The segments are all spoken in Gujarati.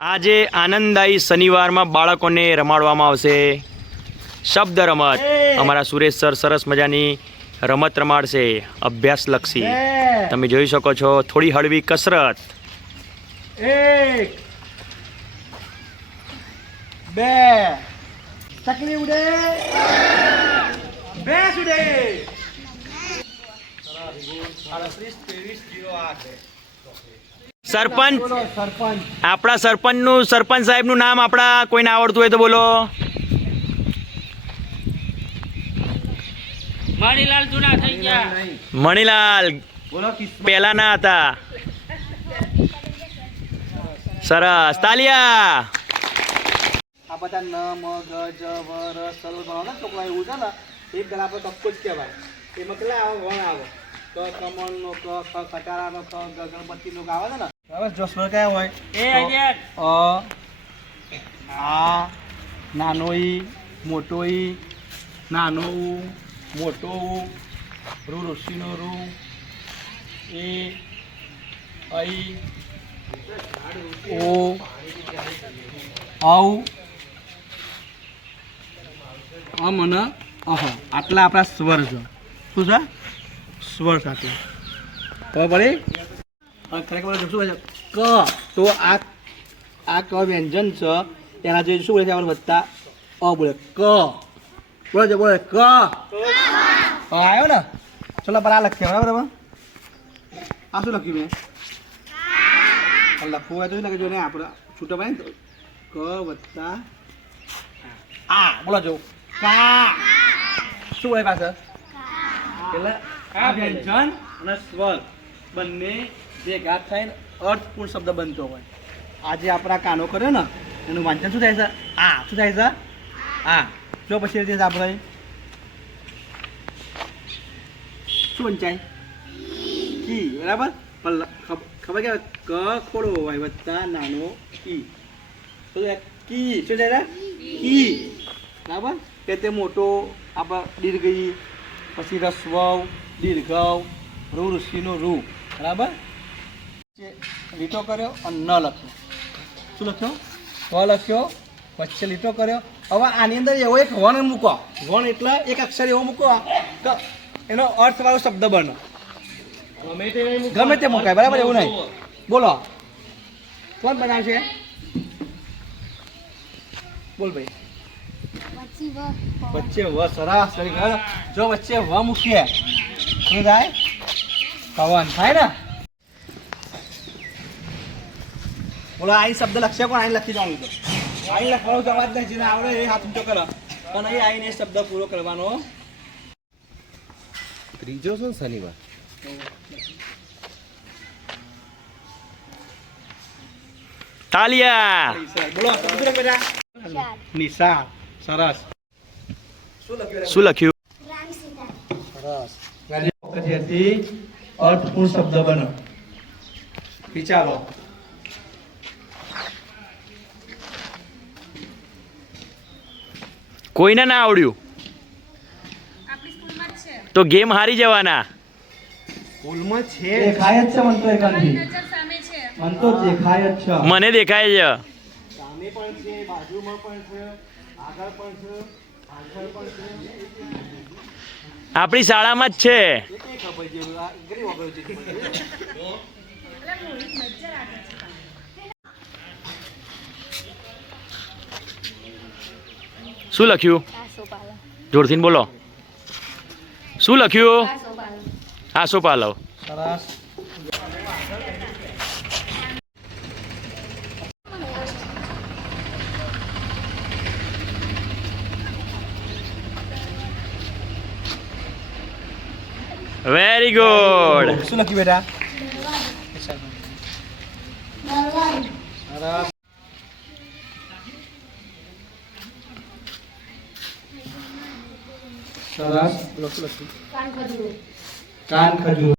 આજે આનંદદાયી શનિવારમાં બાળકોને રમાડવામાં આવશે શબ્દ રમત. અમારા સુરેશ સર સરસ મજાની રમત રમાડશે અભ્યાસલક્ષી. તમે જોઈ શકો છો થોડી હળવી કસરત. 1 2 ચકલી ઉડે 2 ઉડે 38 સરપંચ સરપંચ આપણા સરપંચ સાહેબનું નામ આપણા કોઈને આવડતું હોય તો બોલો. મણીલાલ જૂના થઈ ગયા. મણીલાલ બોલો કિસ્મત પહેલાના હતા. સરસ, તાલિયા. આ બધા ન મ ગ જ વ ર સલ ભણો છોકરા એવું છે ને એક ગલા પર કક્કો જ કહેવાય. એમાં કેટલા આવે વણ આવે ક કમળ નો ક ખ ખટારા નો ખ ગ ગણપતિ નો આવે છે ને હવે જોશમાં કયા હોય એ અજય અ આ નાનો ઈ મોટો ઈ નાનો ઉ મોટો ઉ રૂ ઋષિનો રૂ એ અઈ ઓ આવ અમ અને અહ આટલા આપણા સ્વર છે. શું છે? સ્વર સાથે ખબર પડી? ખરેખર શું છે ક તો આ ક વ્યંજન છે એના જે શું બોલે છે આપણે વત્તા અ બોલે ક બોલે છે બોલે ક આવ્યો ને. ચલો પર આ લખ્યા બરાબર. આ શું લખ્યું મેં લખવું હોય તો શું લખી જો ને આપણે છૂટા પાડે ને ક વત્તા આ બોલો જો કા શું હોય પાછળ એટલે આ વ્યંજન અને સ્વર બંને જે ઘાત થાય ને અર્થપૂર્ણ શબ્દ બનતો હોય. આજે આપણા કાનો કર્યો ને એનું વાંચન શું થાય છે? આ શું થાય છે? આ જો પછી રીતે આપણે શું વંચાય કી બરાબર. પણ ખબર કે ક ખોડો હોય વત્તા નાનો ઈ તો કી શું થાય કી બરાબર. કે તે મોટો આપણે દીર્ઘઈ પછી રસ્વ દીર્ઘ રૂ ઋષિનો રૂ બરાબર. લીટો કર્યો અને ન લખ્યો. શું લખ્યો? ક લખ્યો વચ્ચે લીટો કર્યો. હવે આની અંદર એવો એક વણ મૂકો. વણ એટલે એક અક્ષર એવો મૂકો તો એનો અર્થવાળો શબ્દ બને. ગમે તે મુકાય બરાબર. એવું નહીં. બોલો કોણ બનાવશે? બોલ ભાઈ. વચ્ચે વ સરસ જો વચ્ચે વ મૂકીએ શું થાય? કવન થાય ને. બોલો આઈ શબ્દ લખશે કોણ? આઈ લખી જવાનું. આઈ લખવાનું તો અવાજ નહીં. જેને આવડે એ હાથ ઊંચો કરો પણ અહીં આઈને શબ્દ પૂરો કરવાનો. ત્રીજો છે ને શનિવાર. તાલિયા. બોલો શબ્દ બેટા. નિશા સરસ. શું લખ્યું? સરસ. જેથી અર્થપૂર્ણ શબ્દ બનો. વિચારો. કોઈને ના આવડ્યું તો ગેમ હારી જવાના. સ્કૂલમાં છે દેખાય જ છે મન તો એકાંતી મન તો દેખાય જ છે. મને દેખાય છે. સામે પણ છે બાજુમાં પણ છે આગળ પણ છે પાછળ પણ છે. આપણી શાળામાં જ છે. એ કઈ ખબર છે આ ગરી વગર છે. શું લખ્યું? જોરથી બોલો. શું લખ્યું? આસોપાલવ. સરસ. Very good. શું લખ્યું બેટા? સરસ. સરસ. બોલો શું લખ્યું? કાન ખજૂર.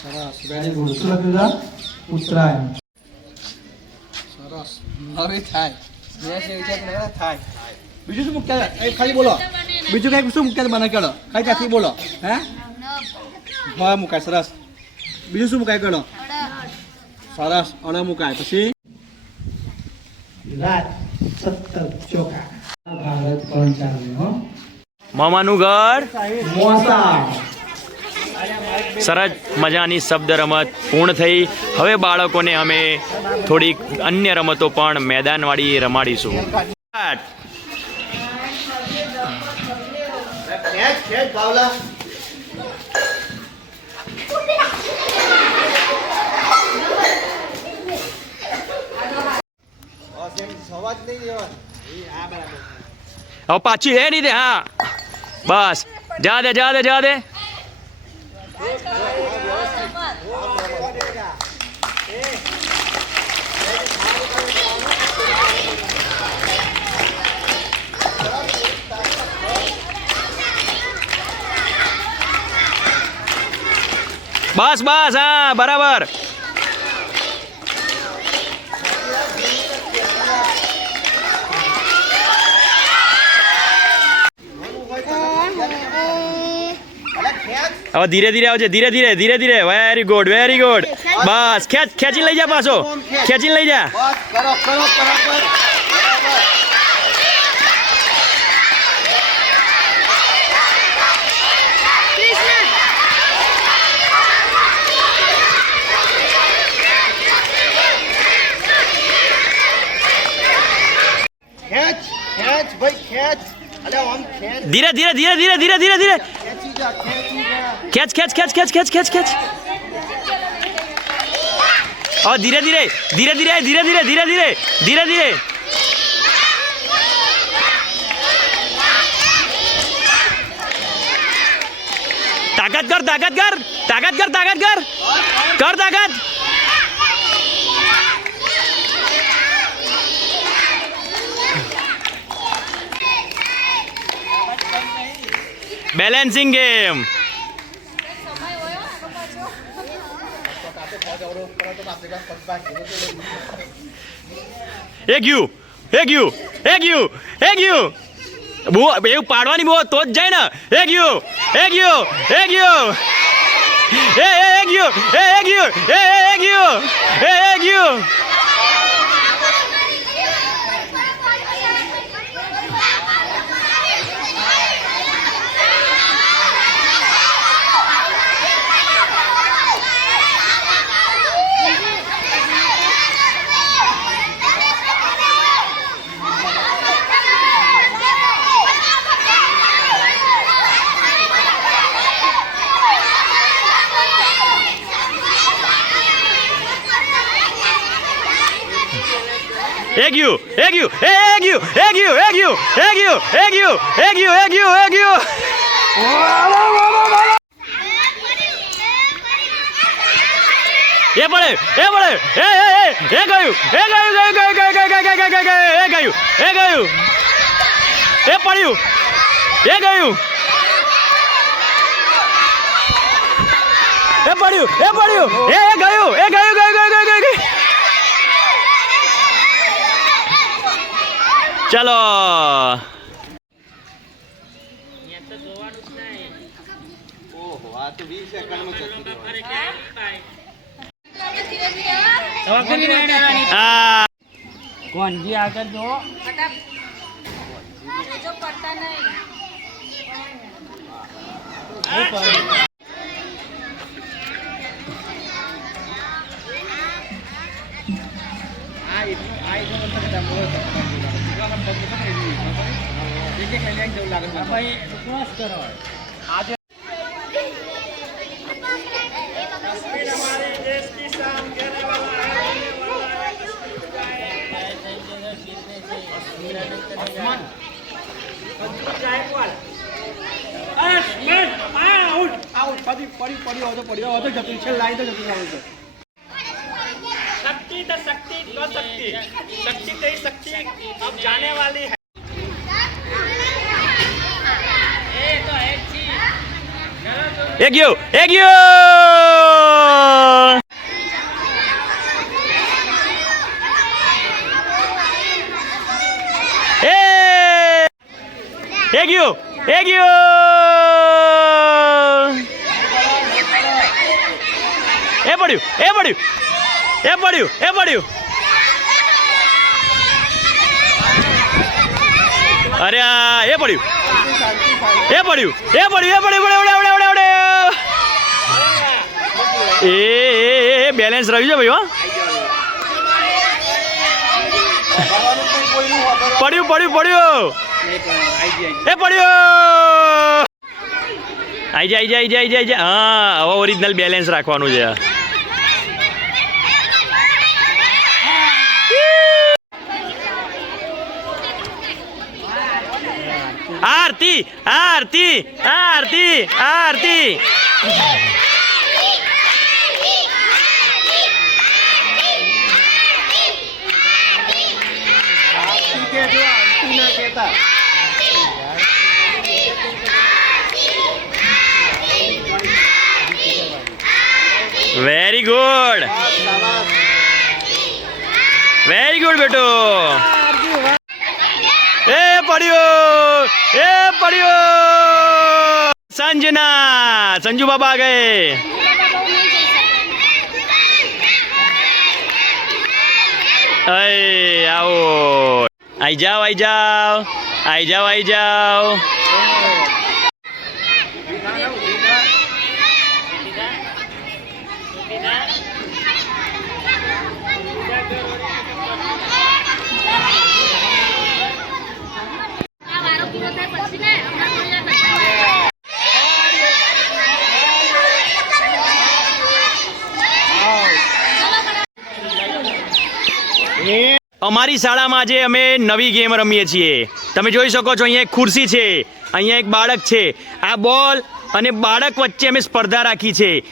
સરસ. Very good. શું લખ્યું છે? ઉત્તરાયણ. સરસ. હવે થાય થાય. બીજું શું મુખ્ય ખાલી બોલો. બીજું કઈ શું મુખ્ય બને કેળો ખાલી ત્યાંથી બોલો. હે હા મુકાય. સરસ. બીજું શું મુકાય ગણો સરસ અણ મુકાય પછી રાત 17 ચોકા ભારત કોણ ચાલે હો મામાનું ઘર મોસા સરસ મજાની શબ્દ રમત પૂર્ણ થઈ. હવે બાળકોને અમે થોડીક અન્ય રમતો પણ મેદાનવાળી રમાડીશું. હવે પાછી હે નહીં દે. હા બસ જા દે જા દે જા દે. બસ બસ હા બરાબર. હવે ધીરે ધીરે આવજે ધીરે ધીરે ધીરે ધીરે. Very good very good. બસ ખેંચ ખેંચી લઈ જા પાછો ખેંચીને લઈ જા. બસ કરો કરો બરાબર ખેંચ ખેંચ ભાઈ ખેંચ અલે આમ ખેંચ ધીરે ધીરે ધીરે ધીરે ધીરે ધીરે ધીરે ખેંચી જા ખેંચી જા ખેંચ ખેંચ ખેંચ ખેંચ ખેંચ ખેંચ ખેંચ. હવે ધીરે ધીરે ધીરે ધીરે ધીરે ધીરે ધીરે ધીરે ધીરે ધીરે. તાકાત કર તાકાત કર તાકાત કર તાકાત કર કર તાકાત. Balancing game. એક યુ એક યુ એક યુ એક યુ બહુ એવું પાડવાની બહુ તો જ જાય ને. એક યુ એક યુ એક યુ એક યુ એક યુ એક યુ એક યુ. એક યુ એક યુ એક યુ એક યુ એક યુ એક યુ એક યુ એક યુ એક યુ એક યુ. એ પડે એ પડે એ ગયું એ ગયું ગયું ગયું ગયું ગયું ગયું ગયું ગયું એ ગયું એ ગયું એ પડ્યું એ ગયું એ પડ્યું એ પડ્યું એ ગયું એ ગયું ગયું ગયું ગયું ગયું. ચલો ઓહો આ તો 20 સેકન્ડમાં જતી રહ્યો આ કોણજી આગળ જો शक्ति तो शक्ति तो शक्ति शक्ति तेरी शक्ति अब जाने वाली है. एक यू एक यू एक यू एक यू એ પડ્યું એ પડ્યું એ પડ્યું એ પડ્યું અરે એ પડ્યું એ પડ્યું એ પડ્યું એ પડ્યું એ બેલેન્સ રહ્યું છે ભાઈ હો પડ્યું પડ્યું પડ્યું એ પડ્યું આઈ જા હા હવે ઓરિજિનલ બેલેન્સ રાખવાનું છે આરતી આરતી આરતી આરતી વેરી ગુડ બેટો એ પડ્યો સંજના સંજુ બાબા આ ગયે આવો આઈ જાઓ અમારી શાળામાં આજે અમે નવી ગેમ રમીએ છીએ તમે જોઈ શકો છો અહીંયા એક ખુરશી છે અહીંયા એક બાળક છે આ બોલ અને બાળક વચ્ચે અમે સ્પર્ધા રાખી છે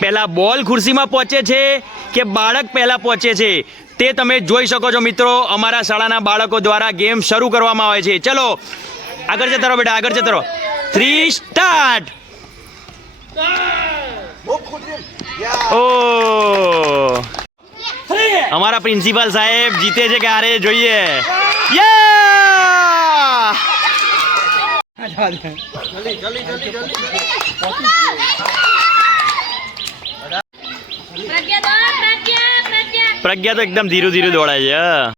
પહેલા બોલ ખુરશીમાં પહોંચે છે કે બાળક પહેલા પહોંચે છે તે તમે જોઈ શકો છો મિત્રો અમારા શાળાના બાળકો દ્વારા ગેમ શરૂ કરવામાં આવે છે ચલો આગળ જતા રહો બેટા આગળ જતા રહો 3 સ્ટાર્ટ ઓ અમારા પ્રિન્સિપાલ સાહેબ જીતે છે કે હારે જોઈએ પ્રજ્ઞા તો એકદમ ધીરું ધીરું દોડાય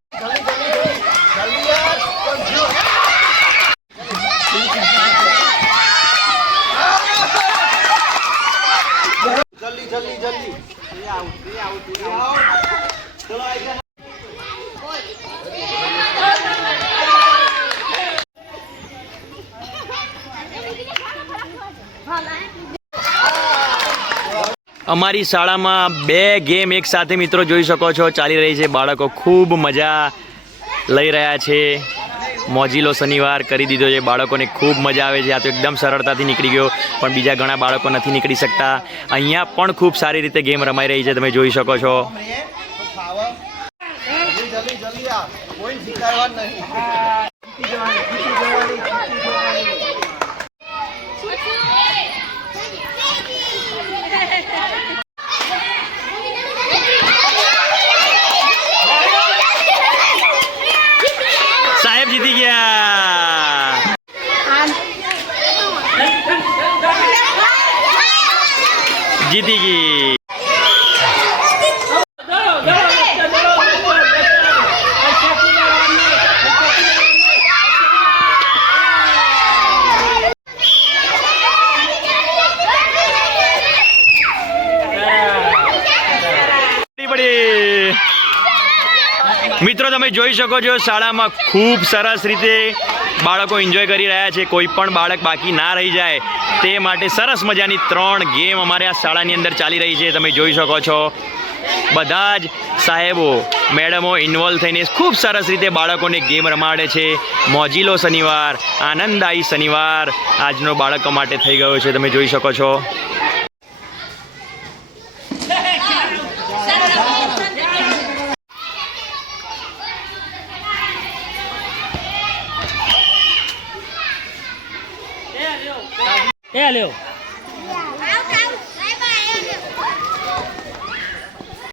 અમારી શાળામાં 2 ગેમ એક સાથે મિત્રો જોઈ શકો છો ચાલી રહી છે બાળકો ખૂબ મજા લઈ રહ્યા છે મોજીલો શનિવાર કરી દીધો છે બાળકોને ખૂબ મજા આવે છે આ તો એકદમ સરળતાથી નીકળી ગયો પણ બીજા ઘણા બાળકો નથી નીકળી શકતા અહીંયા પણ ખૂબ સારી રીતે ગેમ રમાઈ રહી છે તમે જોઈ શકો છો સાહેબ જીતી ગયા જીતી ગઈ મિત્રો તમે જોઈ શકો છો શાળામાં ખૂબ સરસ રીતે બાળકો એન્જોય કરી રહ્યા છે કોઈ પણ બાળક બાકી ના રહી જાય તે માટે સરસ મજાની 3 ગેમ અમારે આ શાળાની અંદર ચાલી રહી છે તમે જોઈ શકો છો બધા જ સાહેબો મેડમો ઇન્વોલ્વ થઈને ખૂબ સરસ રીતે બાળકોને ગેમ રમાડે છે મોજીલો શનિવાર આનંદદાયી શનિવાર આજનો બાળકો માટે થઈ ગયો છે તમે જોઈ શકો છો લ્યો